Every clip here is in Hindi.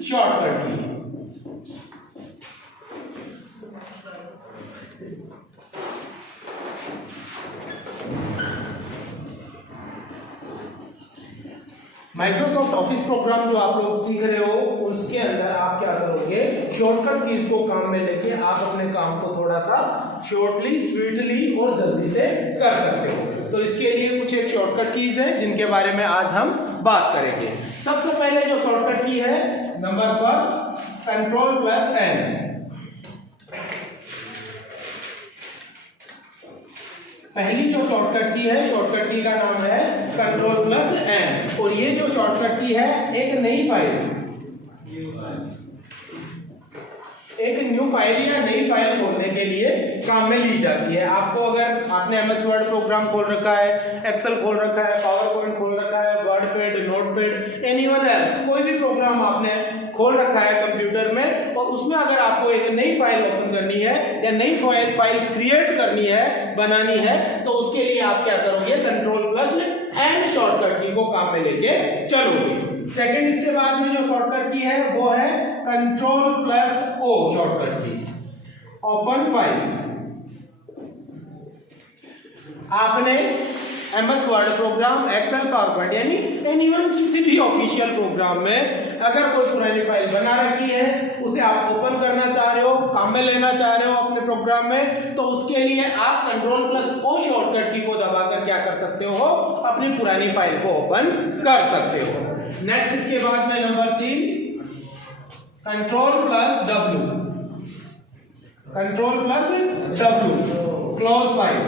शॉर्टकट की। माइक्रोसॉफ्ट ऑफिस प्रोग्राम जो आप लोग सीख रहे हो उसके अंदर आप क्या करोगे, शॉर्टकट कीज को काम में लेके आप अपने काम को थोड़ा सा शॉर्टली, स्वीटली और जल्दी से कर सकते हो। तो इसके लिए कुछ एक शॉर्टकट कीज है जिनके बारे में आज हम बात करेंगे। सबसे पहले जो शॉर्टकट की है, नंबर फर्स्ट Ctrl+N। पहली जो शॉर्टकट की है, शॉर्टकट की का नाम है Ctrl+N। और ये जो शॉर्टकट की है एक नई फाइल, एक न्यू फाइल या नई फाइल खोलने के लिए काम में ली जाती है। आपको अगर आपने MS वर्ड प्रोग्राम खोल रखा है, एक्सेल खोल रखा है, पावर पॉइंट खोल रखा है, वर्डपैड, नोटपैड, एनीवन एल्स, कोई भी प्रोग्राम आपने खोल रखा है कंप्यूटर में और उसमें अगर आपको एक नई फाइल ओपन करनी है या नई फाइल क्रिएट करनी है, बनानी है, तो उसके लिए आप क्या करोगे, Ctrl+N शॉर्टकट की को काम में लेके चलोगे। सेकंड, इसके बाद में जो शॉर्टकट की है वो है Ctrl+O शॉर्टकट की। ओपन फाइल, आपने MS Word program, Excel, PowerPoint यानी एनीवन किसी भी ऑफिशियल प्रोग्राम में अगर कोई पुरानी फाइल बना रखी है, उसे आप ओपन करना चाह रहे हो, काम में लेना चाह रहे हो अपने प्रोग्राम में, तो उसके लिए आप Ctrl+O शॉर्टकट की को दबाकर क्या कर सकते हो, अपनी पुरानी फाइल को ओपन कर सकते हो। नेक्स्ट, इसके बाद में number 3 Ctrl+W। Ctrl+W close file.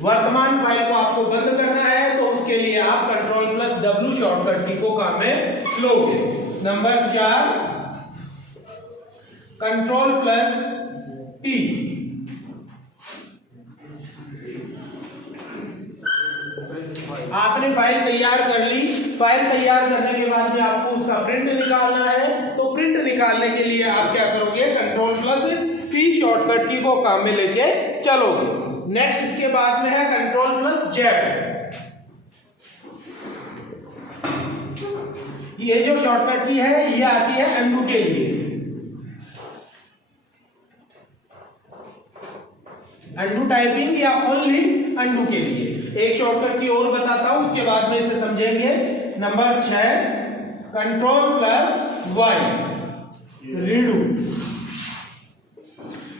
वर्तमान फाइल को आपको बंद करना है तो उसके लिए आप Ctrl+W शॉर्टकट की को काम में लोगे। Number 4 Ctrl+T। आपने फाइल तैयार कर ली, फाइल तैयार करने के बाद में आपको उसका प्रिंट निकालना है, तो प्रिंट निकालने के लिए आप क्या करोगे, Ctrl+P शॉर्टकट की को काम में लेके चलोगे। नेक्स्ट, इसके बाद में है Ctrl+Z। ये जो शॉर्टकट की है ये आती है अनडू के लिए। अनडू टाइपिंग या ओनली अनडू के लिए। एक शॉर्टकट की और बताता हूं, उसके बाद में इसे समझेंगे। Number 6 Ctrl+Y redo.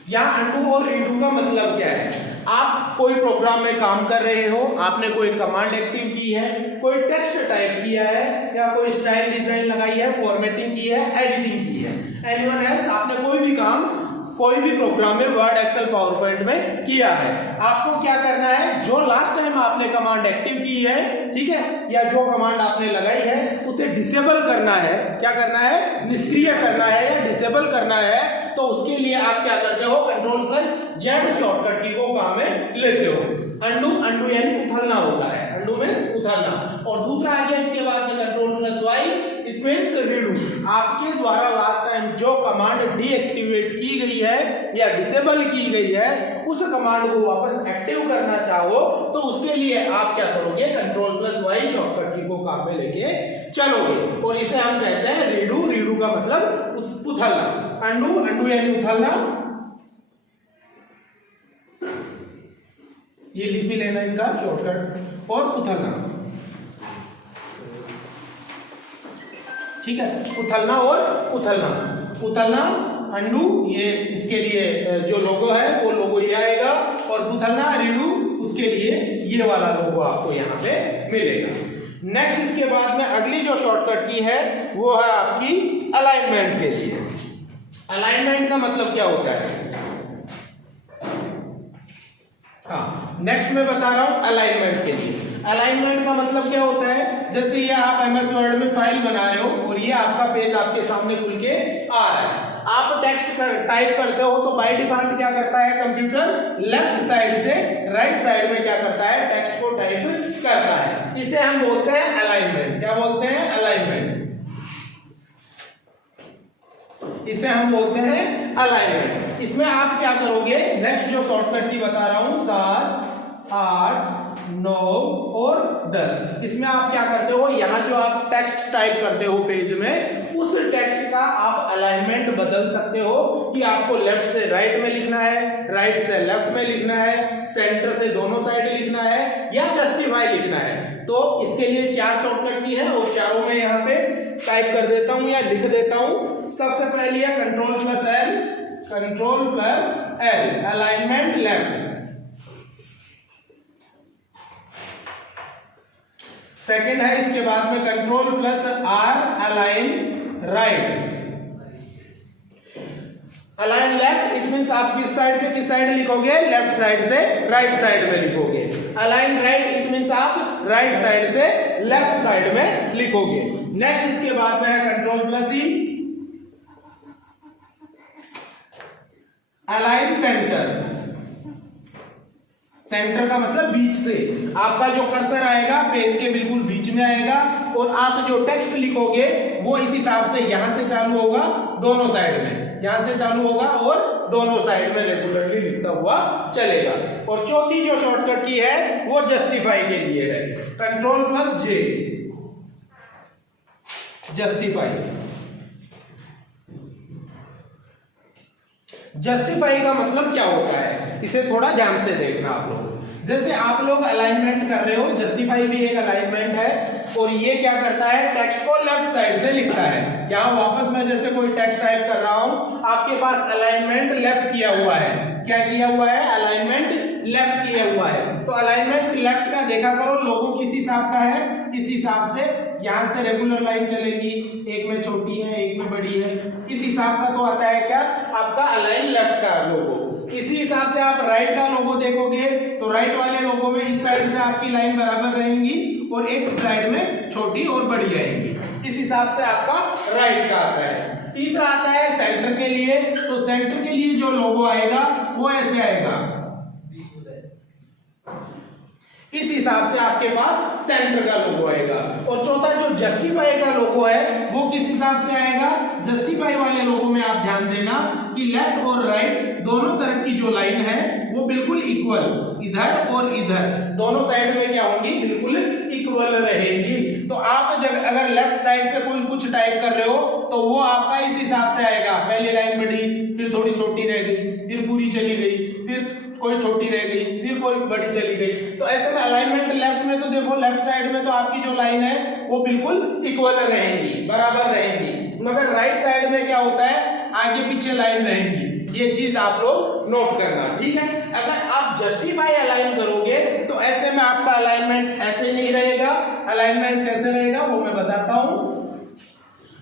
यहां अनडू और रीडू का मतलब क्या है, आप कोई प्रोग्राम में काम कर रहे हो, आपने कोई कमांड एक्टिव की है, कोई टेक्स्ट टाइप किया है या कोई स्टाइल डिजाइन लगाई है, फॉर्मेटिंग की है, एडिटिंग की है, एनीवन एल्स, आपने कोई भी काम कोई भी प्रोग्राम में, वर्ड, एक्सेल, पावर पॉइंट में किया है, आपको क्या करना है, जो लास्ट टाइम आपने कमांड एक्टिव की है, ठीक है, या जो कमांड आपने लगाई है उसे डिसेबल करना है। क्या करना है, निष्क्रिय करना है या डिसेबल करना है। तो उसके लिए आप क्या करते हो, Ctrl+Z शॉर्टकट की को काम में लेते हो। अंडू, अंडू यानी उथलना होता है, अंडू मींस उथलना। और दूसरा आ गया इसके बाद में Ctrl+Y, इट मींस रीडू। आपके द्वारा लास्ट टाइम जो कमांड डीएक्टिवेट की गई है या डिसेबल की गई है, उस कमांड को वापस एक्टिव करना चाहो तो उसके लिए आप क्या करोगे, Ctrl+Y शॉर्टकट की को काम में लेके चलोगे। और इसे हम कहते हैं रीडू। रीडू का मतलब उथलना। अंडू, अंडू यानी उथलना, ये लिख भी लेना इनका शॉर्टकट, और उथलना, ठीक है, उथलना और उथलना। उथलना, अंडू, ये इसके लिए जो लोगो है वो लोगो ये आएगा, और उथलना रीडू उसके लिए ये वाला लोगो आपको यहाँ पे मिलेगा। नेक्स्ट, इसके बाद में अगली जो शॉर्टकट की है वो है आपकी अलाइनमेंट के लिए। अलाइनमेंट का मतलब क्या होता है, हाँ, नेक्स्ट मैं बता रहा हूं अलाइनमेंट के लिए। अलाइनमेंट का मतलब क्या होता है, जैसे ये आप MS वर्ड में फाइल बना रहे हो और ये आपका पेज आपके सामने खुल के आ रहा है, आप टेक्स्ट टाइप करते हो तो बाय डिफॉल्ट क्या करता है कंप्यूटर, लेफ्ट साइड से राइट साइड में क्या करता है, टेक्स्ट को टाइप करता है। इसे हम बोलते हैं अलाइनमेंट। क्या बोलते हैं, अलाइनमेंट। इसे हम बोलते हैं अलाइनमेंट। इसमें आप क्या करोगे, नेक्स्ट जो शॉर्टकट की बता रहा हूं, 7, 8, 9 और 10। इसमें आप क्या करते हो, यहाँ जो आप टेक्स्ट टाइप करते हो पेज में, उस टेक्स्ट का आप अलाइनमेंट बदल सकते हो कि आपको लेफ्ट से राइट में लिखना है, राइट से लेफ्ट में लिखना है, सेंटर से दोनों साइड लिखना है या जस्टिफाई लिखना है। तो इसके लिए 4 शॉर्टकट की है और चारों में यहाँ पे टाइप कर देता हूँ या लिख देता हूँ। सबसे पहले है Ctrl+L, Ctrl+L alignment left. Second है इसके बाद में Ctrl+R align right. Align left it means आप किस साइड से किस साइड लिखोगे, लेफ्ट साइड से राइट साइड में लिखोगे। अलाइन राइट इट मींस आप राइट साइड से लेफ्ट साइड में लिखोगे। नेक्स्ट इसके बाद में है Ctrl+E अलाइन सेंटर। सेंटर का मतलब बीच से, आपका जो कर्सर आएगा पेज के बिल्कुल बीच में आएगा और आप जो टेक्स्ट लिखोगे वो इस हिसाब से यहां से चालू होगा दोनों साइड में, यहां से चालू होगा और दोनों साइड में रेगुलरली लिखता हुआ चलेगा। और चौथी जो शॉर्टकट की है वो जस्टिफाई के लिए है, Ctrl+J जस्टिफाई। जस्टिफाई का मतलब क्या होता है, इसे थोड़ा ध्यान से देखना आप लोग। जैसे आप लोग अलाइनमेंट कर रहे हो, जस्टिफाई भी एक अलाइनमेंट है और ये क्या करता है, टेक्स्ट को लेफ्ट साइड से लिखता है। यहाँ वापस मैं जैसे कोई टेक्स्ट टाइप कर रहा हूँ, आपके पास अलाइनमेंट लेफ्ट किया हुआ है। क्या किया हुआ है, अलाइनमेंट लेफ्ट किया हुआ है। तो अलाइनमेंट लेफ्ट का देखा करो लोगों किस हिसाब का है, इस हिसाब से यहाँ से रेगुलर लाइन चलेगी, एक में छोटी है एक में बड़ी है, इस हिसाब का तो आता है क्या आपका अलाइन लेफ्ट का लोगो। इसी हिसाब से आप राइट का लोगो देखोगे तो राइट वाले लोगो में इस साइड से आपकी लाइन बराबर रहेंगी और एक साइड में छोटी और बड़ी रहेंगी। इस हिसाब से आपका राइट का आता है। तीसरा आता है सेंटर के लिए, तो सेंटर के लिए जो लोगो आएगा वो ऐसे आएगा, इस हिसाब से आपके पास सेंटर का लोगो आएगा। और चौथा जो जस्टिफाई का लोगो है वो किस हिसाब से आएगा, जस्टिफाई वाले लोगो में आप ध्यान देना कि लेफ्ट और राइट दोनों तरफ की जो लाइन है वो बिल्कुल इक्वल, इधर और इधर दोनों साइड में क्या होंगी, बिल्कुल इक्वल रहेंगी। तो आप जब अगर लेफ्ट साइड से कोई कुछ टाइप कर रहे हो तो वो आपका इस हिसाब से आएगा, पहली लाइन बड़ी, फिर थोड़ी छोटी रह गई, फिर पूरी चली गई, फिर कोई छोटी रह गई, फिर कोई बड़ी चली गई। तो ऐसे में अलाइनमेंट लेफ्ट में तो देखो लेफ्ट साइड में तो आपकी जो लाइन है वो बिल्कुल इक्वल रहेंगी, बराबर रहेंगी। मगर राइट साइड में क्या होता है, आगे पीछे लाइन रहेंगी। ये चीज आप लोग नोट करना, ठीक है। अगर आप जस्टिफाई अलाइन करोगे तो ऐसे में आपका अलाइनमेंट ऐसे नहीं रहेगा। अलाइनमेंट कैसे रहेगा वो मैं बताता हूं।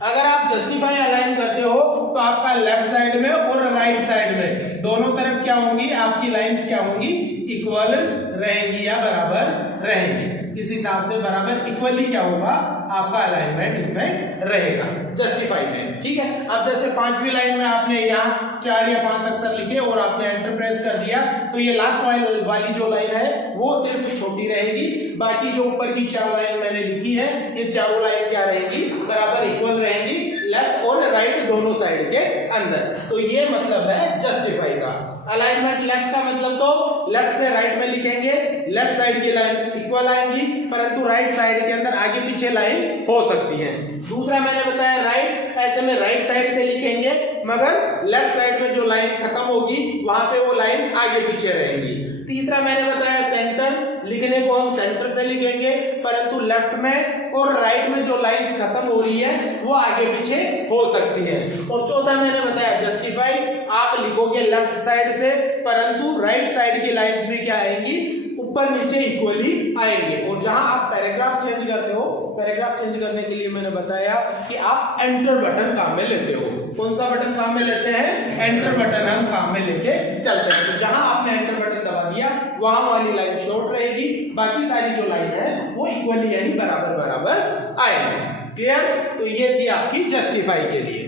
अगर आप जस्टिफाई अलाइन करते हो तो आपका लेफ्ट साइड में और राइट साइड में दोनों तरफ क्या होंगी, आपकी लाइंस क्या होंगी, इक्वल रहेंगी या बराबर रहेंगी। इस हिसाब से बराबर इक्वली क्या होगा, आपका अलाइनमेंट इसमें रहेगा जस्टिफाई में, ठीक है। अब जैसे पांचवी लाइन में आपने यहाँ 4 या 5 अक्षर लिखे और आपने एंटर प्रेस कर दिया तो ये लास्ट वाली जो लाइन है वो सिर्फ छोटी रहेगी, बाकी जो ऊपर की 4 लाइन मैंने लिखी है ये चारों लाइन क्या रहेगी, बराबर इक्वल रहेंगी, लेफ्ट और राइट दोनों साइड के अंदर। तो ये मतलब है जस्टिफाई का। अलाइनमेंट लेफ्ट का मतलब तो लेफ्ट से राइट में लिखेंगे, लेफ्ट साइड की लाइन इक्वल आएंगी परंतु राइट साइड के अंदर आगे पीछे लाइन हो सकती है। दूसरा मैंने बताया राइट, ऐसे में राइट साइड से लिखेंगे मगर लेफ्ट साइड में जो लाइन खत्म होगी वहां पे वो लाइन आगे पीछे रहेंगी। तीसरा मैंने बताया सेंटर, लिखने को हम सेंटर से लिखेंगे परंतु लेफ्ट में और राइट में जो लाइंस खत्म हो रही है वो आगे पीछे हो सकती है। और चौथा मैंने बताया जस्टिफाई, आप लिखोगे लेफ्ट साइड से परंतु राइट साइड की लाइंस भी क्या आएंगी, ऊपर नीचे इक्वली आएंगे। और जहां आप पैराग्राफ चेंज करते हो, पैराग्राफ चेंज करने के लिए मैंने बताया कि आप एंटर बटन काम में लेते हो। कौन सा बटन काम में लेते हैं, एंटर बटन हम काम में लेके चलते हैं। तो जहां आपने एंटर बटन दबा दिया वहां वाली लाइन शॉर्ट रहेगी, बाकी सारी जो लाइन है वो इक्वली यानी बराबर बराबर आएंगे। क्लियर। तो ये थी आपकी जस्टिफाई के लिए।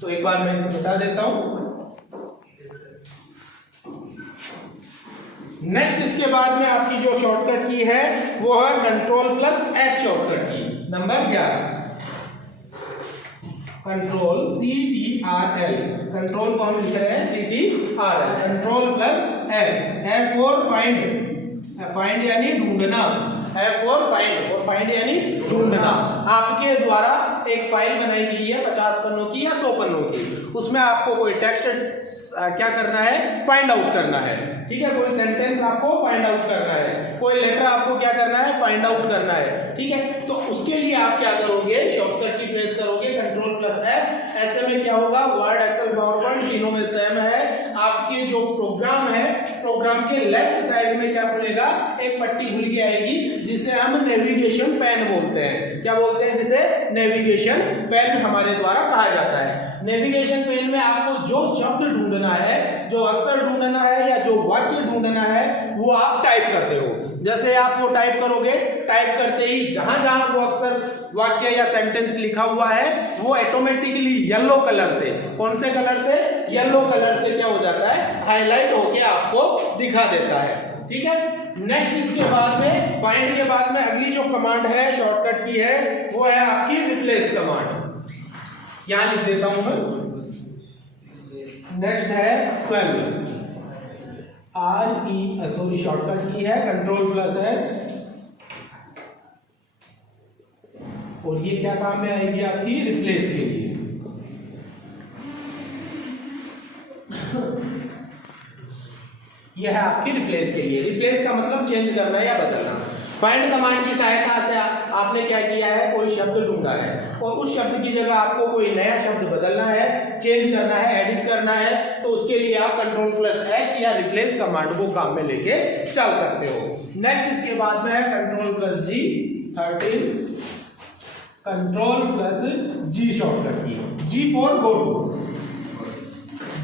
तो एक बार मैं इसे बता देता हूं। नेक्स्ट इसके बाद में आपकी जो शॉर्टकट की है वो है Ctrl+H शॉर्टकट की, नंबर 11 कंट्रोल CTRL। कंट्रोल को हम लिख रहे हैं CTRL, Ctrl+L, F4 find find यानी ढूंढना, F और फाइंड, और फाइंड यानी ढूंढना। आपके द्वारा एक फाइल बनाई गई है 50 पन्नों की या 100 पन्नों की, उसमें आपको कोई टेक्स्ट क्या करना है, फाइंड आउट करना है, ठीक है। कोई सेंटेंस आपको फाइंड आउट करना है, कोई लेटर आपको क्या करना है, फाइंड आउट करना है, ठीक है। तो उसके लिए आप क्या करोगे, शॉर्टकट की प्रेस करोगे Ctrl+F। ऐसे में क्या होगा, वर्ड, एक्सेल, पावरपॉइंट तीनों में सेम है। आपके जो प्रोग्राम है, प्रोग्राम के लेफ्ट साइड में क्या खुलेगा, एक पट्टी खुल के आएगी जिसे हम नेविगेशन पेन बोलते हैं। क्या बोलते हैं जिसे, नेविगेशन पेन हमारे द्वारा कहा जाता है। नेविगेशन पेन में आपको जो शब्द ढूंढना है, जो अक्षर ढूंढना है या जो वाक्य ढूंढना है, वो आप टाइप करते हो। जैसे आप वो टाइप करोगे, टाइप करते ही जहां जहां वो अक्षर, वाक्य या सेंटेंस लिखा हुआ है, वो ऑटोमेटिकली येलो कलर से, कौन से कलर से, येलो कलर से क्या हो जाता है, हाईलाइट होके आपको दिखा देता है, ठीक है। नेक्स्ट इसके बाद में, फाइंड के बाद में अगली जो कमांड है शॉर्टकट की है, वो है आपकी रिप्लेस कमांड। यहां लिख देता हूं मैं। नेक्स्ट है 12, सॉरी शॉर्टकट की है Ctrl+H, और ये क्या काम में आएगी आपकी, रिप्लेस के लिए। यह है आपकी रिप्लेस के लिए। रिप्लेस का मतलब चेंज करना या बदलना। फाइंड कमांड की सहायता से आपने क्या किया है, कोई शब्द ढूंढा है और उस शब्द की जगह आपको कोई नया शब्द बदलना है, चेंज करना है, एडिट करना है, तो उसके लिए आप Ctrl+H या रिप्लेस कमांड को काम में लेके चल सकते हो। नेक्स्ट इसके बाद में है Ctrl+G, 13, Ctrl+G शॉर्टकट की, G for go to,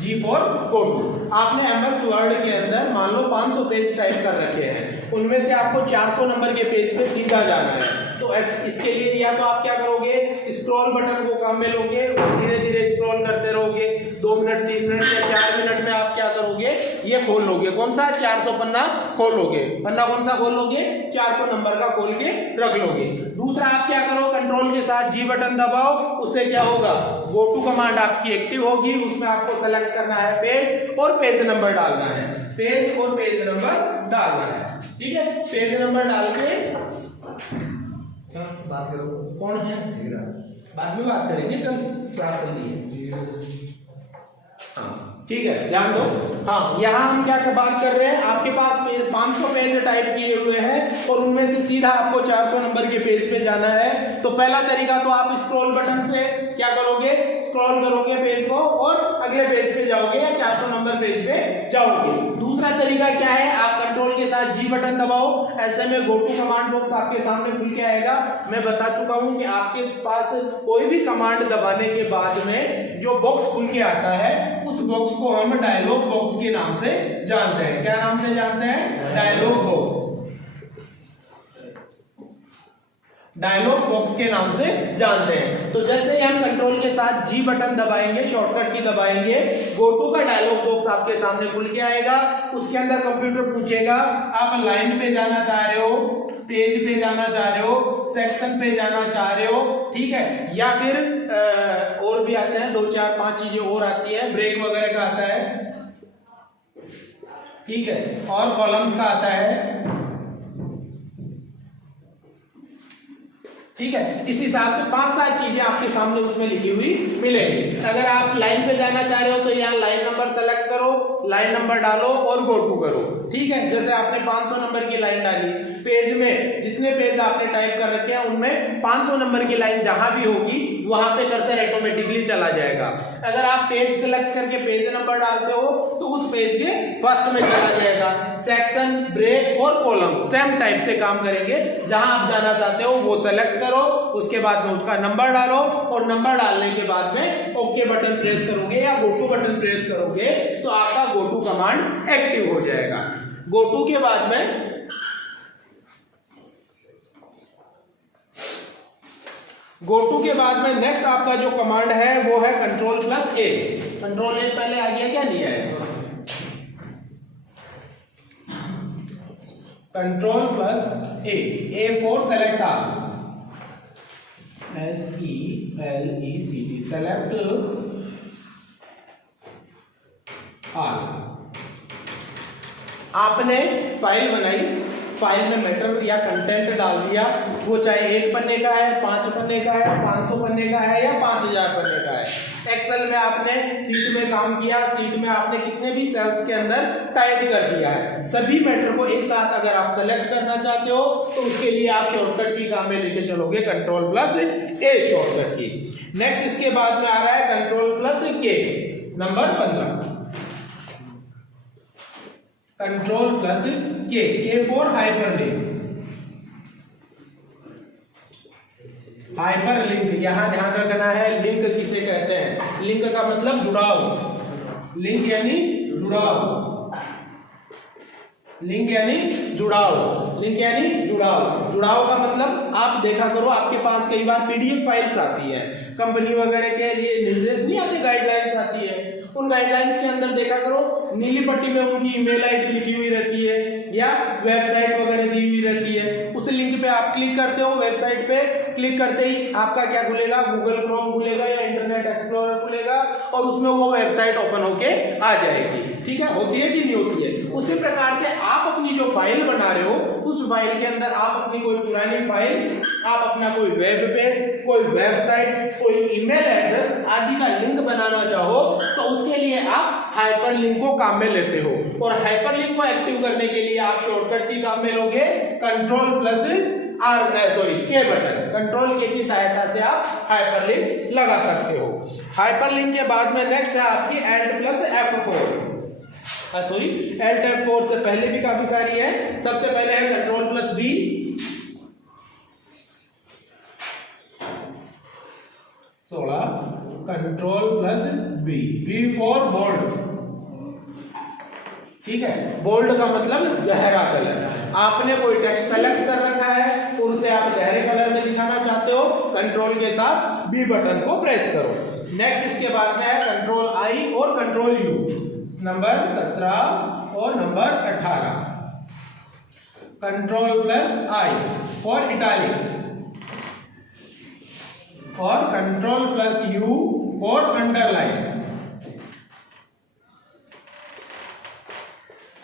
G for go to. आपने MS वर्ड के अंदर मान लो 500 पेज टाइप कर रखे हैं, उनमें से आपको 400 नंबर के पेज पे सीधा जाना है, तो इसके लिए या तो आप क्या करोगे, स्क्रॉल बटन को काम में लोगे और धीरे धीरे स्क्रॉल करते रहोगे। 2 मिनट, 3 मिनट या 4 मिनट में आप क्या करोगे, ये खोल लोगे, कौन सा, 400 पन्ना खोल लोगे। पन्ना कौन सा खोल लोगे, 400 नंबर का खोल के रख लोगे। दूसरा आप क्या करो, कंट्रोल के साथ G बटन दबाओ, उससे क्या होगा, गो टू कमांड आपकी एक्टिव होगी। उसमें आपको सेलेक्ट करना है पेज और पेज नंबर डालना है, पेज और पेज नंबर डालना है, ठीक है। पेज नंबर डाल के बात करो, कौन है, बाद में बात करेंगे, चल क्लास चल रही है, हाँ ठीक है, ध्यान दो। हाँ, यहाँ हम क्या बात कर रहे हैं, आपके पास 500 पेज टाइप किए हुए हैं और उनमें से सीधा आपको 400 नंबर के पेज पे जाना है। तो पहला तरीका तो आप स्क्रॉल बटन से क्या करोगे, स्क्रॉल करोगे पेज को और अगले पेज पे जाओगे या 400 नंबर पेज पे जाओगे। दूसरा तरीका क्या है, आप कंट्रोल के साथ G बटन दबाओ, ऐसे में गो टू कमांड बॉक्स आपके सामने खुल के आएगा। मैं बता चुका हूं कि आपके पास कोई भी कमांड दबाने के बाद में जो बॉक्स खुल के आता है, उस बॉक्स को हम डायलॉग बॉक्स के नाम से जानते हैं। क्या नाम से जानते हैं, डायलॉग बॉक्स, डायलॉग बॉक्स के नाम से जानते हैं। तो जैसे ही हम कंट्रोल के साथ G बटन दबाएंगे, शॉर्टकट की दबाएंगे, गो टू का डायलॉग बॉक्स आपके सामने खुल के आएगा। उसके अंदर कंप्यूटर पूछेगा आप लाइन पे जाना चाह रहे हो, पेज पे जाना चाह रहे हो, सेक्शन पे जाना चाह रहे हो, ठीक है, या फिर और भी आते हैं 2 4 5 चीजें और आती है, ब्रेक वगैरह का आता है, ठीक है, और कॉलम्स का आता है, ठीक है। इस हिसाब से 5-7 चीजें आपके सामने उसमें लिखी हुई मिलेगी। अगर आप लाइन पे जाना चाह रहे हो तो यहाँ लाइन नंबर सेलेक्ट करो, लाइन नंबर डालो और गो टू करो, ठीक है। जैसे आपने 500 नंबर की लाइन डाली, पेज में जितने पेज आपने टाइप कर रखे हैं उनमें 500 नंबर की लाइन जहां भी होगी वहां पे कर्सर ऑटोमेटिकली चला जाएगा। अगर आप पेज सिलेक्ट करके पेज नंबर डालते हो तो उस पेज के फर्स्ट में चला जाएगा। सेक्शन, ब्रेक और कॉलम सेम टाइप से काम करेंगे। जहां आप जाना चाहते हो वो सेलेक्ट करो, उसके बाद में उसका नंबर डालो और नंबर डालने के बाद में ओके बटन प्रेस करोगे या गो टू बटन प्रेस करोगे तो आपका गो टू कमांड एक्टिव हो जाएगा। गो टू के बाद में नेक्स्ट आपका जो कमांड है वो है Ctrl+A। Ctrl+A पहले आ गया, क्या नहीं आया, Ctrl+A, A for select all, SELECT, select all. आपने फाइल बनाई, फाइल में मैटर या कंटेंट डाल दिया, वो चाहे 1 पन्ने का है, 5 पन्ने का है, 500 पन्ने का है या 5000 पन्ने का है। एक्सेल में आपने सीट में काम किया, सीट में आपने कितने भी सेल्स के अंदर टाइप कर दिया है, सभी मैटर को एक साथ अगर आप सेलेक्ट करना चाहते हो तो उसके लिए आप शॉर्टकट की काम में लेके चलोगे Ctrl+A शॉर्टकट की। नेक्स्ट इसके बाद में आ रहा है Ctrl+K, number 15, Ctrl+K, K for hyperlink. Hyperlink, यहां ध्यान रखना है, लिंक किसे कहते हैं? लिंक का मतलब जुड़ाव, लिंक यानी जुड़ाव, लिंक यानी जुड़ाव, लिंक यानी जुड़ाव। जुड़ाव का मतलब आप देखा करो, आपके पास कई बार पीडीएफ फाइल्स आती है, कंपनी वगैरह के लिए निर्देश नहीं आते, गाइडलाइंस आती है, उन गाइडलाइंस के अंदर देखा करो नीली पट्टी में उनकी ईमेल आईडी लिखी हुई रहती है या वेबसाइट वगैरह दी हुई रहती है। उस लिंक पे आप क्लिक करते हो, वेबसाइट पे क्लिक करते ही आपका क्या खुलेगा? गूगल क्रोम खुलेगा या इंटरनेट एक्सप्लोरर खुलेगा और उसमें वो वेबसाइट ओपन होके आ जाएगी। ठीक है, होती है कि नहीं होती है? उसी प्रकार से आप अपनी जो फाइल बना रहे हो उस फाइल के अंदर आप अपनी कोई पुरानी फाइल, आप अपना कोई वेब पेज, कोई वेबसाइट, कोई ईमेल एड्रेस आदि का लिंक बनाना चाहो तो उसके लिए आप हाइपरलिंक को काम में लेते हो, और हाइपरलिंक को एक्टिव करने के लिए आप शॉर्टकट की काम में लोगे K बटन। Ctrl+K की सहायता से आप हाइपरलिंक लगा सकते हो। हाइपरलिंक के बाद में नेक्स्ट है आपकी Alt+F4, Alt+F4 से पहले भी काफी सारी है। सबसे पहले है Ctrl+B, Ctrl+B, B for bold. ठीक है, बोल्ड का मतलब गहरा कलर। आपने कोई टेक्स्ट सेलेक्ट कर रखा है और उसे आप गहरे कलर में दिखाना चाहते हो, कंट्रोल के साथ बी बटन को प्रेस करो। नेक्स्ट इसके बाद में है Ctrl+I और Ctrl+U, नंबर 17 और नंबर 18। Ctrl+I फॉर इटैलिक और Ctrl+U फॉर अंडरलाइन।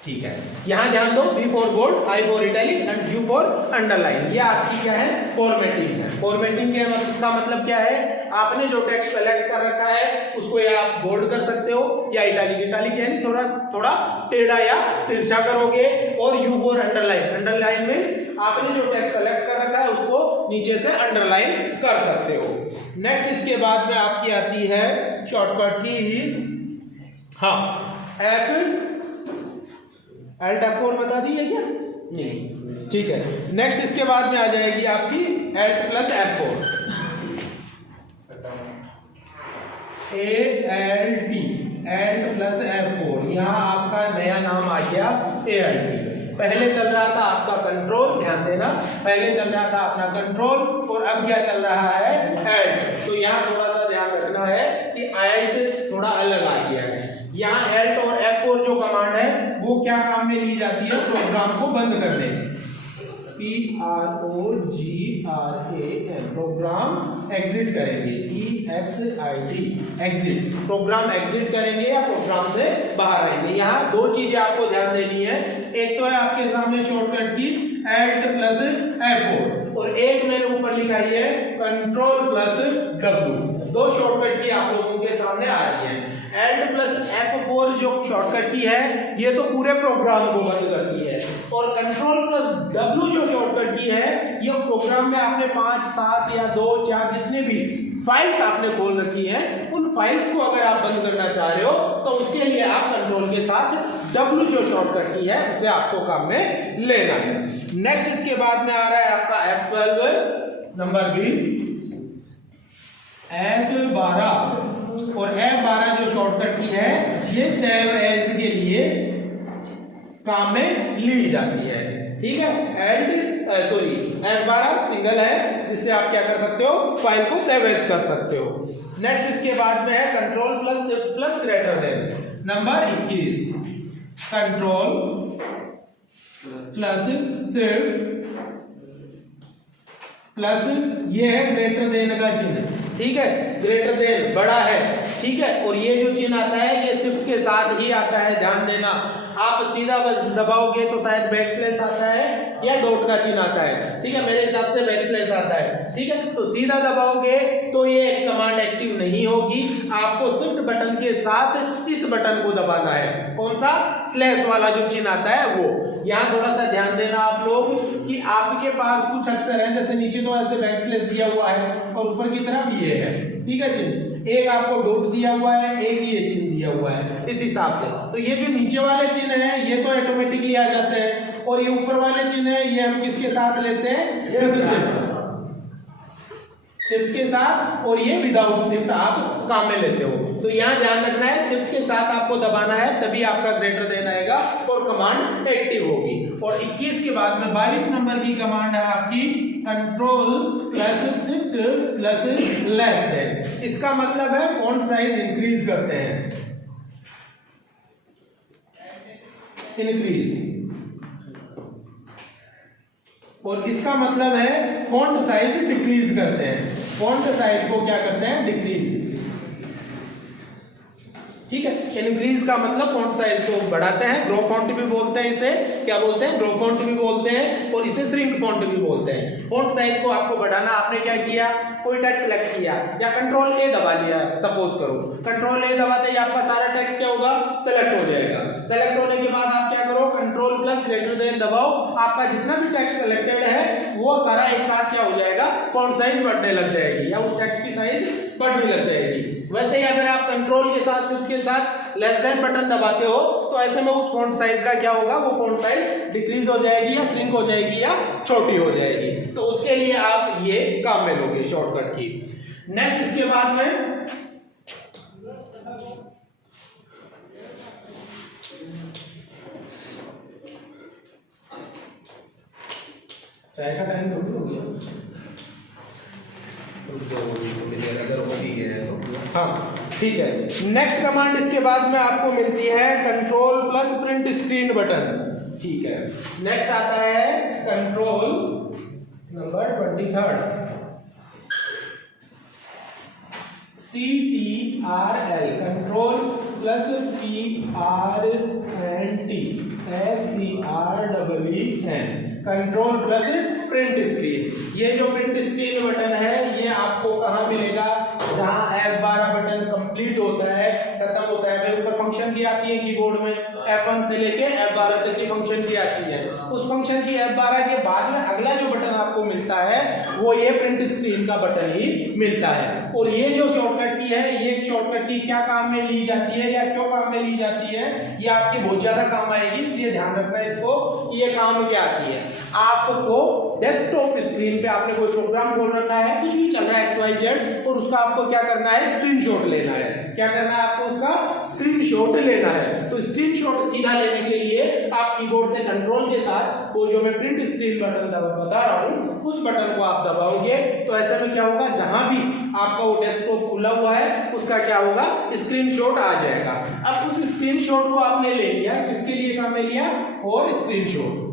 ठीक है, यहां ध्यान दो, B for bold, I for italic and U for underline. ये आपकी क्या है? फॉर्मेटिंग है। फॉर्मेटिंग का मतलब क्या है? आपने जो टेक्स्ट सेलेक्ट कर रखा है उसको या आप बोल्ड कर सकते हो या इटैलिक, इटैलिक यानी थोड़ा थोड़ा टेढ़ा या तिरछा करोगे, और U फॉर अंडरलाइन, अंडरलाइन में आपने जो टेक्स्ट सेलेक्ट कर रखा है उसको नीचे से अंडरलाइन कर सकते हो। नेक्स्ट इसके बाद में आपकी आती है शॉर्टकट की, हाँ, Alt+F4 बता दी है क्या? नहीं, ठीक है। नेक्स्ट इसके बाद में आ जाएगी आपकी Alt+F4, Alt+F4। यहाँ आपका नया नाम आ गया ALT। पहले चल रहा था आपका कंट्रोल, ध्यान देना, पहले चल रहा था अपना कंट्रोल और अब क्या चल रहा है? Alt। तो यहाँ थोड़ा सा ध्यान रखना है कि Alt थोड़ा अलग आ गया है। यहाँ Alt और F4 जो कमांड है वो क्या काम में ली जाती है? प्रोग्राम को बंद करने, PROGRAM, प्रोग्राम एग्जिट करेंगे, EXIT, एग्जिट, प्रोग्राम एग्जिट करेंगे या प्रोग्राम से बाहर आएंगे। यहाँ दो चीजें आपको ध्यान देनी है, एक तो है आपके सामने शॉर्टकट की Alt+F4 और एक मैंने ऊपर लिखा है Ctrl+W। दो शॉर्टकट की आप लोगों के सामने आ रही है। Alt+F4 जो शॉर्टकट की है ये तो पूरे प्रोग्राम को बंद करती है, और Ctrl+W जो शॉर्टकट की है ये प्रोग्राम में आपने 5, 7 या 2, 4 जितने भी फाइल्स आपने खोल रखी है उन फाइल्स को अगर आप बंद करना चाह रहे हो तो उसके लिए आप कंट्रोल के साथ W जो शॉर्टकट की है उसे आपको काम में लेना है। नेक्स्ट इसके बाद में आ रहा है आपका F12 नंबर 20, F12 और F12 जो शॉर्टकट की है ये सेव एज के लिए काम में ली जाती है। ठीक है, F12 सिंगल है जिससे आप क्या कर सकते हो? फाइल को सेव एज कर सकते हो। नेक्स्ट इसके बाद में है Ctrl+Shift+ greater than, number 21, Ctrl+Shift+ ये है ग्रेटर देन का चिन्ह, ठीक है, ग्रेटर देन बड़ा है, ठीक है। और ये जो चिन्ह आता है ये शिफ्ट के साथ ही आता है, ध्यान देना। आप सीधा दबाओगे तो शायद बैकस्लैश आता है या डॉट का चिन्ह आता है, ठीक है, मेरे हिसाब से बैकस्लैश आता है, ठीक है। तो सीधा दबाओगे तो ये कमांड एक्टिव नहीं होगी, आपको शिफ्ट बटन के साथ इस बटन को दबाना है, कौन सा, स्लैश वाला जो चिन्ह आता है वो। यहाँ थोड़ा सा ध्यान देना आप लोग कि आपके पास कुछ अक्षर है, जैसे नीचे तो ऐसे बैकस्लैश दिया हुआ है और ऊपर की तरफ ये है, ठीक है चिन्ह, एक आपको डॉट दिया हुआ है, एक ये चिन्ह दिया हुआ है, इस हिसाब से। तो ये जो नीचे वाले चिन्ह है ये तो ऑटोमेटिकली आ जाते हैं, और ये ऊपर वाले चिन्ह है ये हम किसके साथ लेते हैं, शिफ्ट के साथ, और ये विदाउट शिफ्ट आप काम में लेते हो। तो यहाँ ध्यान रखना है शिफ्ट के साथ आपको दबाना है, तभी आपका ग्रेटर देन आएगा और कमांड एक्टिव होगी। और 21 के बाद में 22 नंबर की कमांड है आपकी control plus shift plus less than. इसका मतलब है फॉन्ट साइज इंक्रीज करते हैं, इंक्रीज, और इसका मतलब है फॉन्ट साइज डिक्रीज करते हैं, फॉन्ट साइज को क्या करते हैं, डिक्रीज, ठीक है। इंक्रीज का मतलब फॉन्ट साइज को बढ़ाते हैं, ग्रो फॉन्ट भी बोलते हैं इसे, क्या बोलते हैं, ग्रो फॉन्ट भी बोलते हैं, और इसे श्रिंक फॉन्ट भी बोलते हैं। फॉन्ट साइज को आपको बढ़ाना, आपने क्या किया, कोई टेक्स्ट सेलेक्ट किया या कंट्रोल ए दबा लिया, सपोज करो कंट्रोल ए दबाते ही आपका सारा टेक्स्ट क्या होगा, सेलेक्ट हो जाएगा। सेलेक्ट होने के बाद आप क्या करो, कंट्रोल प्लस ग्रेटर देन दबाओ, आपका जितना भी टेक्स्ट सेलेक्टेड है वो सारा एक साथ क्या हो जाएगा, फॉन्ट साइज बढ़ने लग जाएगी या उस टेक्स्ट की साइज बढ़ने लग जाएगी। वैसे ही अगर आप कंट्रोल के साथ शिफ्ट के साथ लेस देन बटन दबाते हो तो ऐसे में उस फॉन्ट साइज का क्या होगा, वो फॉन्ट साइज डिक्रीज हो जाएगी या श्रिंक हो जाएगी या छोटी हो जाएगी। तो उसके लिए आप ये काम में लोगे शॉर्टकट की। नेक्स्ट इसके बाद में चाय का टाइम थोड़ी हो गया, अगर होती है तो हाँ ठीक है। नेक्स्ट कमांड इसके बाद में आपको मिलती है control plus print screen button, ठीक है। नेक्स्ट आता है control number 23 CTRL, control plus PRNT SCREEN, control plus print screen. ये जो प्रिंट स्क्रीन बटन है ये आपको कहाँ मिलेगा, जहाँ F12 बटन कंप्लीट होता है, खत्म होता है, फिर ऊपर फंक्शन की आती है कीबोर्ड में, F1 से लेके F12 तक की फंक्शन की आती है। उस फंक्शन की F12 के बाद में अगला जो बटन आपको मिलता है वो ये प्रिंट स्क्रीन का बटन ही मिलता है। और ये जो शॉर्टकट की है, ये शॉर्टकट की क्या काम में ली जाती है या क्यों काम में ली जाती है, ये आपकी बहुत ज्यादा काम आएगी, इसलिए ध्यान रखना है इसको, ये काम क्या आती है। आपको डेस्कटॉप स्क्रीन पे आपने कोई प्रोग्राम खोल रखा है, कुछ भी चल रहा है XYZ, और उसका आपको क्या करना है, स्क्रीनशॉट लेना है। क्या करना है आपको, उसका स्क्रीनशॉट लेना है। तो स्क्रीनशॉट सीधा लेने के लिए आप कीबोर्ड से कंट्रोल के साथ वो जो मैं प्रिंट स्क्रीन बटन बता रहा हूँ उस बटन को आप दबाओगे तो ऐसे में क्या होगा, जहां भी आपका वो डेस्कटॉप खुला हुआ है उसका क्या होगा, स्क्रीनशॉट आ जाएगा। अब उस स्क्रीनशॉट को आपने ले लिया, किसके लिए काम में लिया, और स्क्रीनशॉट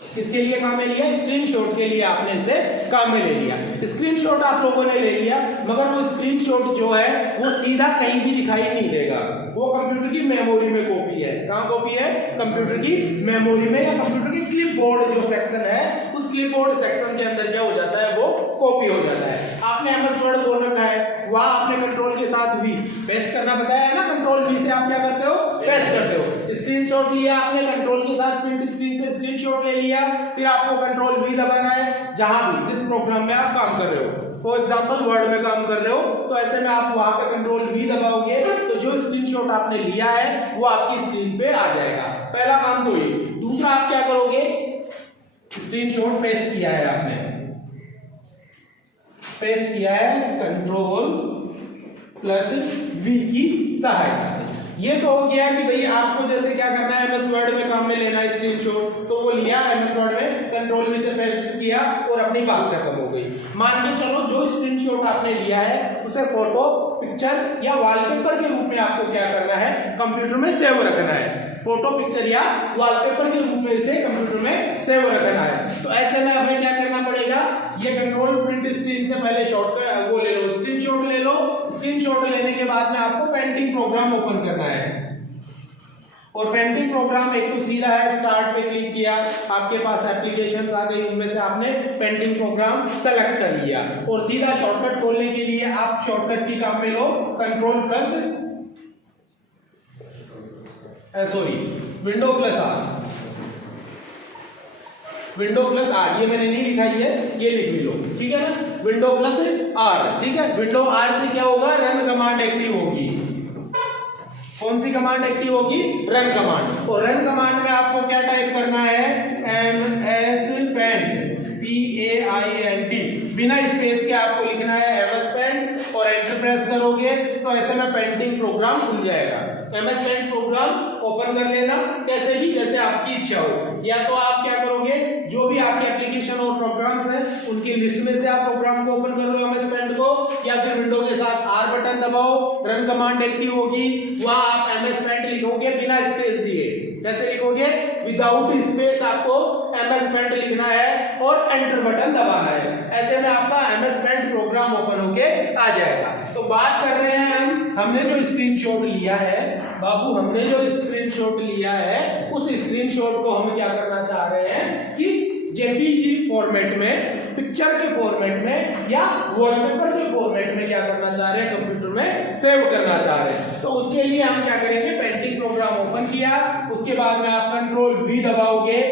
किसके लिए काम में लिया, स्क्रीनशॉट के लिए आपने इसे काम में ले लिया। स्क्रीनशॉट आप लोगों ने ले लिया, मगर वो स्क्रीनशॉट जो है वो सीधा कहीं भी दिखाई नहीं देगा, वो कंप्यूटर की मेमोरी में कॉपी है। कहाँ कॉपी है, कंप्यूटर की मेमोरी में, या कंप्यूटर की क्लिपबोर्ड जो सेक्शन है उस क्लिपबोर्ड सेक्शन के अंदर क्या हो जाता है, वो कॉपी हो जाता है। आपने MS वर्ड खोल रखा है, वहां आपने कंट्रोल के साथ भी पेस्ट करना बताया है ना, कंट्रोल V से आप क्या करते हो, पेस्ट करते हो। स्क्रीनशॉट लिया आपने, कंट्रोल के साथ प्रिंट स्क्रीन से स्क्रीनशॉट ले लिया, फिर आपको कंट्रोल V दबाना है जहां भी जिस प्रोग्राम में आप काम कर रहे हो। फॉर एग्जांपल वर्ड में काम कर रहे हो तो ऐसे में आप वहां पे कंट्रोल V दबाओगे तो जो स्क्रीनशॉट आपने लिया है वो आपकी स्क्रीन पे आ जाएगा। पहला काम तो ये। दूसरा आप क्या करोगे, स्क्रीनशॉट पेस्ट किया है आपने, पेस्ट किया है कंट्रोल प्लस V की सहायता से। ये तो हो गया कि भाई आपको जैसे क्या करना है, एमएस वर्ड में काम में लेना है स्क्रीनशॉट, तो वो लिया एमएस वर्ड में, कंट्रोल वी से पेस्ट किया और अपनी बात खत्म हो गई। मान के चलो जो स्क्रीनशॉट आपने लिया है उसे फोटो, पिक्चर या वॉलपेपर के रूप में आपको क्या करना है, कंप्यूटर में सेव रखना है। फोटो, पिक्चर या वॉलपेपर के रूप में इसे कंप्यूटर में सेव रखना है। तो ऐसे में हमें क्या करना पड़ेगा, ये कंट्रोल प्रिंट स्क्रीन से पहले शॉर्टकट वो ले लो, स्क्रीनशॉट ले लो। स्क्रीनशॉट लेने के बाद में आपको पेंटिंग प्रोग्राम ओपन करना है, और पेंटिंग प्रोग्राम एक तो सीधा है, स्टार्ट पे क्लिक किया, आपके पास एप्लीकेशंस आ गई, उनमें से आपने पेंटिंग प्रोग्राम सेलेक्ट कर लिया, और सीधा शॉर्टकट खोलने के लिए आप शॉर्टकट की काम में लो control plus window plus R, window plus R, ये मैंने नहीं लिखा, ये लिख भी लो, ठीक है ना, विंडो प्लस आर, ठीक है। विंडो आर से क्या होगा, रन कमांड एक्टिव होगी। कौन सी कमांड एक्टिव होगी, रन कमांड। और रन कमांड में आपको क्या टाइप करना है, MS पेंट, PAINT, बिना स्पेस के आपको लिखना है MS पेंट, और एंटर प्रेस करोगे तो ऐसे में पेंटिंग प्रोग्राम खुल जाएगा। MS पेंट प्रोग्राम ओपन कर लेना कैसे भी, जैसे आपकी इच्छा हो। या तो आप क्या करोगे, जो भी आपके एप्लीकेशन और प्रोग्राम्स हैं उनकी लिस्ट में से आप प्रोग्राम को ओपन कर लो MS पेंट को, या फिर विंडो के साथ R बटन दबाओ, रन कमांड एक्टिव होगी, वहां आप MS पेंट लिखोगे बिना स्पेस दिए। कैसे लिखोगे, विदाउट स्पेस आपको MS पेंट लिखना है और एंटर बटन दबाना है। ऐसे में आपका MS पेंट प्रोग्राम ओपन होके आ जाएगा। तो बात कर रहे हैं हमने जो स्क्रीनशॉट लिया है बाबू, हमने जो स्क्रीनशॉट लिया है उस स्क्रीनशॉट को हम क्या करना चाह रहे हैं कि जेपीजी फॉर्मेट में, पिक्चर के फॉर्मेट में या वॉलपेपर के फॉर्मेट में क्या करना चाह रहे हैं, कंप्यूटर में सेव करना चाह रहे हैं। तो उसके लिए हम क्या करेंगे, पेंटिंग प्रोग्राम ओपन किया, उसके बाद में आप कंट्रोल V दबाओगे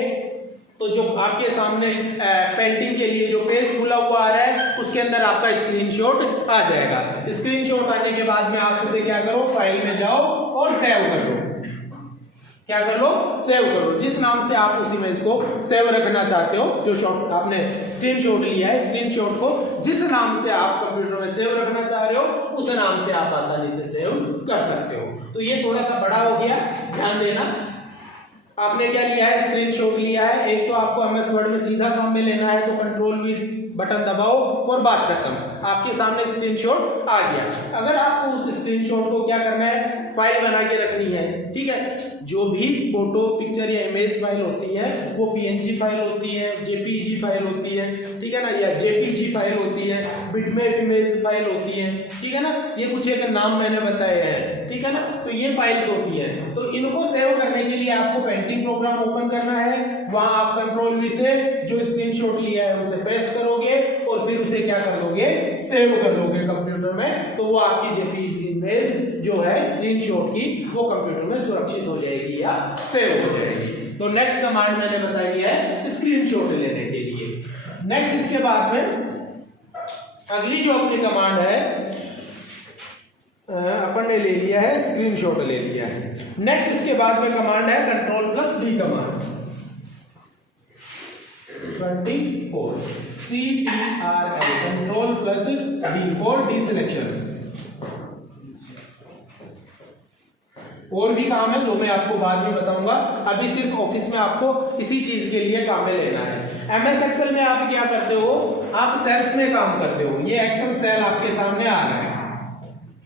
तो जो आपके सामने पेंटिंग के लिए जो पेज खुला हुआ आ रहा है उसके अंदर आपका स्क्रीनशॉट आ जाएगा। स्क्रीनशॉट आने के बाद में आप उसे क्या करो, फाइल में जाओ और सेव कर लो। क्या कर लो, सेव कर लो, जिस नाम से आप उस इमेज को सेव रखना चाहते हो, जो शॉट आपने स्क्रीनशॉट लिया है, स्क्रीनशॉट को जिस नाम से आप कंप्यूटर में सेव रखना चाह रहे हो उस नाम से आप आसानी से सेव कर सकते हो। तो ये थोड़ा सा बड़ा हो गया, ध्यान देना। आपने क्या लिया है, स्क्रीनशॉट लिया है, एक तो आपको MS वर्ड में सीधा काम में लेना है तो कंट्रोल V बटन दबाओ और बात खत्म, आपके सामने स्क्रीनशॉट आ गया। अगर आपको उस स्क्रीनशॉट को क्या करना है, फाइल बना के रखनी है, ठीक है। जो भी फोटो, पिक्चर या इमेज फाइल होती है वो PNG फाइल होती है, JPG फाइल होती है, ठीक है ना, या JPG फाइल होती है, बिटमैप इमेज फाइल होती है, ठीक है ना। ये कुछ एक नाम मैंने बताए हैं, ठीक है ना। तो ये फाइल्स होती है, तो इनको सेव करने के लिए आपको पेंटिंग प्रोग्राम ओपन करना है, वहां आप कंट्रोल V से जो स्क्रीनशॉट लिया है उसे पेस्ट करोगे और फिर उसे क्या कर दोगे, सेव कर दोगे कंप्यूटर में। तो वो आपकी जेपीजी इमेज जो है स्क्रीनशॉट की वो कंप्यूटर में सुरक्षित हो जाएगी या सेव हो जाएगी। तो नेक्स्ट कमांड मैंने बताई है स्क्रीनशॉट लेने के लिए। नेक्स्ट इसके बाद में अगली जो अपनी कमांड है, अपन ने ले लिया है स्क्रीनशॉट ले लिया है। नेक्स्ट इसके बाद में कमांड है control plus D command, 24 CTRL, control plus D for D selection. और भी काम है जो मैं आपको बाद में बताऊंगा, अभी सिर्फ ऑफिस में आपको इसी चीज के लिए काम में लेना है। MS एक्सेल में आप क्या करते हो, आप सेल्स में काम करते हो। ये एक्सेल सेल आपके सामने आ रहा है,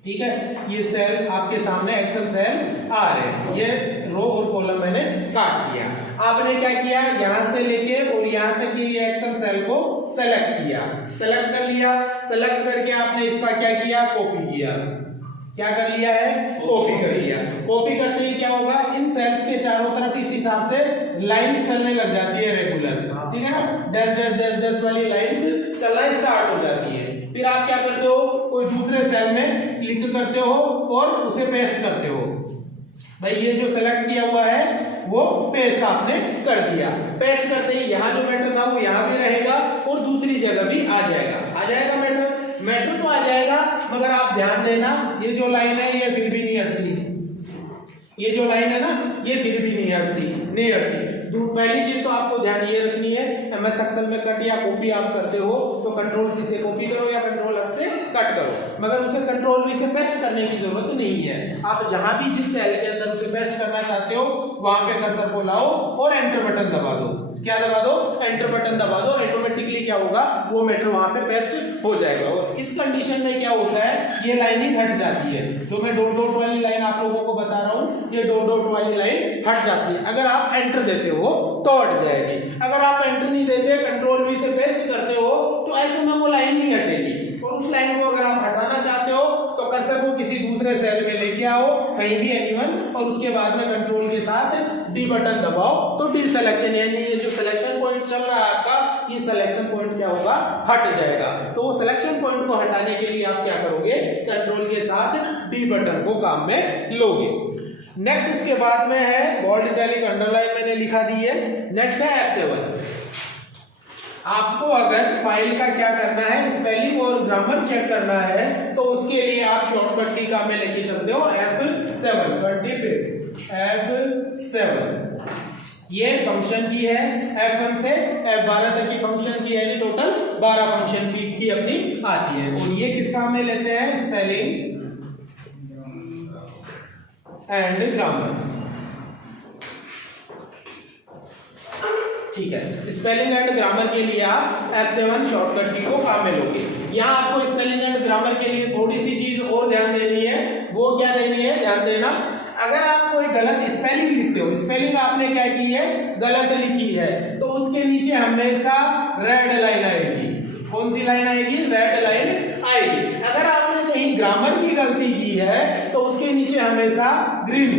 ठीक है, ये सेल आपके सामने एक्सेल सेल आ रहे हैं, ये रो और कॉलम मैंने काट दिया। आपने क्या किया, यहां से लेके और यहां तक ये एक्सेल सेल को सेलेक्ट किया, सेलेक्ट कर लिया, सेलेक्ट करके आपने इसका क्या किया, कॉपी किया। क्या कर लिया है, कॉपी कर लिया। कॉपी करते ही क्या होगा, इन सेल्स के चारों तरफ इस हिसाब से लाइंस चलने लग जाती है रेगुलर, ठीक है ना, डैश डैश डैश डैश वाली लाइंस चलना स्टार्ट हो जाती है। फिर आप क्या करते हो, कोई दूसरे सेल में क्लिक करते हो और उसे पेस्ट करते हो। भाई ये जो सेलेक्ट किया हुआ है वो पेस्ट आपने कर दिया। पेस्ट करते ही यहाँ जो मैटर था वो यहाँ भी रहेगा और दूसरी जगह भी आ जाएगा मैटर तो आ जाएगा, मगर आप ध्यान देना ये जो लाइन है ये फिर भी नहीं हटती, ये जो लाइन है ना ये फिर भी नहीं हटती। पहली चीज तो आपको ध्यान ये रखनी है, MS एक्सेल में कट या कॉपी आप करते हो तो कंट्रोल C से कॉपी करो या कंट्रोल X से कट करो, मगर उसे कंट्रोल वी से पेस्ट करने की जरूरत नहीं है। आप जहां भी जिस सेल के अंदर उसे पेस्ट करना चाहते हो वहां पे कर्सर को लाओ और एंटर बटन दबा दो। क्या दबा दो? एंटर बटन दबा दो। ऑटोमेटिकली क्या होगा, वो मैटर वहां पे पेस्ट हो जाएगा। और इस कंडीशन में क्या होता है, ये लाइनिंग हट जाती है। जो मैं डॉट डॉट वाली लाइन आप लोगों को बता रहा हूँ, ये डॉट डॉट वाली लाइन हट जाती है। अगर आप एंटर देते हो तो हट जाएगी। अगर आप एंटर नहीं देते, कंट्रोल वी से पेस्ट करते हो, तो ऐसे में वो लाइन नहीं हटेगी। और उस लाइन को अगर आप हटाना चाहते हो तो कर्सर को किसी दूसरे सेल में लेके आओ, कहीं भी एनीवन, और उसके बाद में कंट्रोल के साथ डी बटन दबाओ तो डी सिलेक्शन, यानी ये जो सिलेक्शन पॉइंट चल रहा है आपका, ये सिलेक्शन पॉइंट क्या होगा, हट जाएगा। तो वो सिलेक्शन पॉइंट को हटाने के लिए आप क्या करोगे, कंट्रोल के साथ डी बटन को काम में लोगे। नेक्स्ट इसके बाद में है बोल्ड, इटैलिक, अंडरलाइन मैंने लिखा दी है। नेक्स्ट है F7। आपको अगर फाइल का क्या करना है, स्पेलिंग और ग्रामर चेक करना है, तो उसके लिए आप शॉर्टकट की काम में लेके चलते हो F7, 25 F7। ये फंक्शन की है, F1 से F12 तक की फंक्शन की है, यानी टोटल 12 फंक्शन की अपनी आती है। और ये किस काम में लेते हैं, स्पेलिंग एंड ग्रामर। ठीक है, स्पेलिंग एंड ग्रामर के लिए आप F7 शॉर्टकट की को काम में लोगे। यहाँ आपको स्पेलिंग एंड ग्रामर के लिए थोड़ी सी चीज और ध्यान देनी है। वो क्या देनी है, ध्यान देना, अगर आप कोई गलत स्पेलिंग लिखते हो, स्पेलिंग आपने क्या की है, गलत लिखी है, तो उसके नीचे हमेशा रेड लाइन आएगी। कौन सी लाइन आएगी, रेड लाइन आएगी। अगर आपने कहीं ग्रामर की गलती की है तो उसके नीचे हमेशा ग्रीन,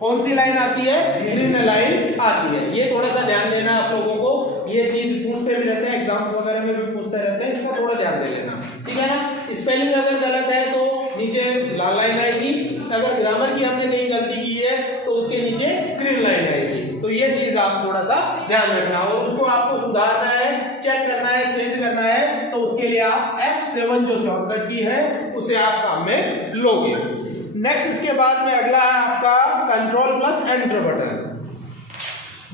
कौन सी लाइन आती है, ग्रीन लाइन आती है। ये थोड़ा सा ध्यान देना आप लोगों को, ये चीज पूछते भी रहते हैं, एग्जाम्स वगैरह में भी पूछते रहते हैं, इसका थोड़ा ध्यान दे लेना, ठीक है ना। स्पेलिंग अगर गलत है तो नीचे लाल लाइन आएगी, अगर ग्रामर की हमने कहीं गलती की है तो उसके नीचे ग्रीन लाइन आएगी। तो ये चीज आप थोड़ा सा ध्यान रखना, और उसको आपको सुधारना है, चेक करना है, चेंज करना है, तो उसके लिए आप F7 जो शॉर्टकट की है उसे आप काम में लोगे। नेक्स्ट इसके बाद में अगला है आपका control plus enter button.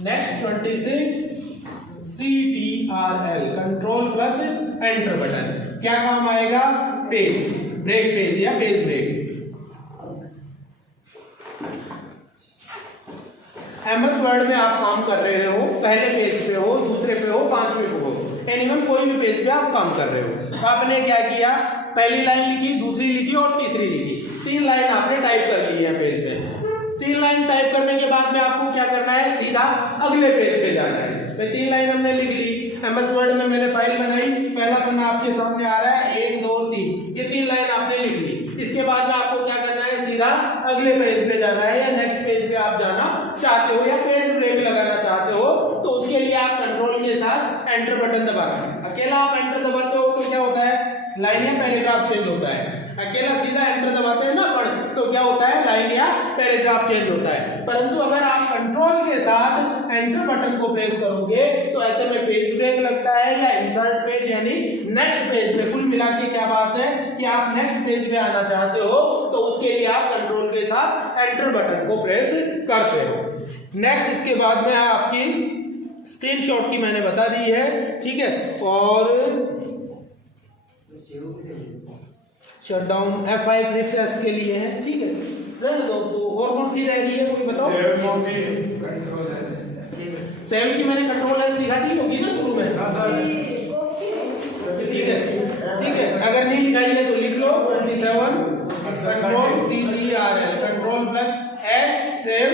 Next 26 CTRL, control plus enter button. क्या काम आएगा, पेज ब्रेक, पेज या पेज ब्रेक। MS वर्ड में आप काम कर रहे हो, पहले पेज पे हो, दूसरे पे हो, पांचवें पे हो, एनीवन कोई भी पेज पे आप काम कर रहे हो। तो आपने क्या किया, पहली लाइन लिखी, दूसरी लिखी और तीसरी लिखी, 3 लाइन आपने टाइप कर ली है पेज पे। 3 लाइन टाइप करने के बाद में आपको क्या करना है, सीधा अगले पेज पे जाना है। 3 लाइन हमने लिख ली, MS वर्ड में मैंने फाइल बनाई, पहला पन्ना आपके सामने आ रहा है, 1 2 3, ये 3 लाइन आपने लिख ली। इसके बाद में आपको क्या करना है, सीधा अगले पेज पे जाना है, या नेक्स्ट पेज पे आप जाना चाहते हो, या पेज ब्रेक लगाना चाहते हो, तो उसके लिए आप कंट्रोल के साथ एंटर बटन दबाना। अकेला आप एंटर दबाते हो तो क्या होता है, लाइन या पैराग्राफ चेंज होता है। अकेला सीधा एंटर दबाते हैं ना पढ़, तो क्या होता है, लाइन या पैराग्राफ चेंज होता है। परंतु अगर आप कंट्रोल के साथ एंटर बटन को प्रेस करोगे तो ऐसे में पेज ब्रेक लगता है, या इंसर्ट पेज यानी नेक्स्ट पेज पे। कुल मिला के क्या बात है कि आप नेक्स्ट पेज पे आना चाहते हो, तो उसके लिए आप कंट्रोल के साथ एंटर बटन को प्रेस करते हो। नेक्स्ट इसके बाद में आपकी स्क्रीनशॉट की मैंने बता दी है, ठीक है। और शटडाउन F5 रिफ्रेश के लिए है, ठीक है, रहने दो। तो और कौन सी रह रही है, कोई बताओ। सेव की मैंने कंट्रोल एस लिखा दी होगी ना शुरू में, ठीक है, ठीक है। अगर नहीं लिखाई है तो लिख लो 27 control CTRL, control plus S save.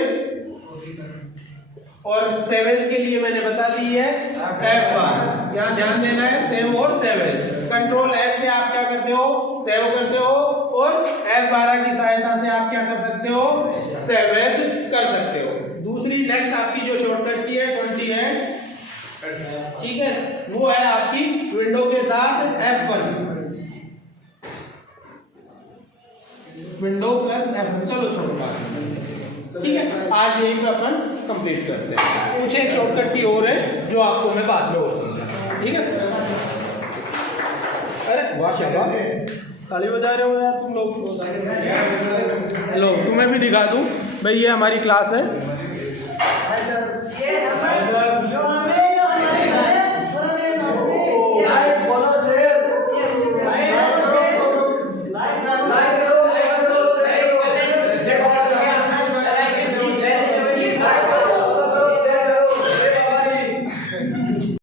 और सेवेज के लिए मैंने बता दी है F12, यहाँ ध्यान देना है, सेव और सेवेज। कंट्रोल एस से आप क्या करते हो, सेव करते हो, और F12 की सहायता से आप क्या कर सकते हो, सेवेज कर सकते हो। दूसरी नेक्स्ट आपकी जो शॉर्टकट की है 20 है, ठीक है, वो है आपकी विंडो के साथ F1, विंडो प्लस F1। चलो छोड़ो, ठीक है, आज यही पे अपन कंप्लीट करते हैं। कुछ एक शॉर्टकट की और है जो आपको मैं बाद में और समझाऊंगा, ठीक है। अरे वाह शाबाश, ताली बजा रहे हो यार तुम लोग। लो तुम्हें भी दिखा दूं भाई, ये हमारी क्लास है।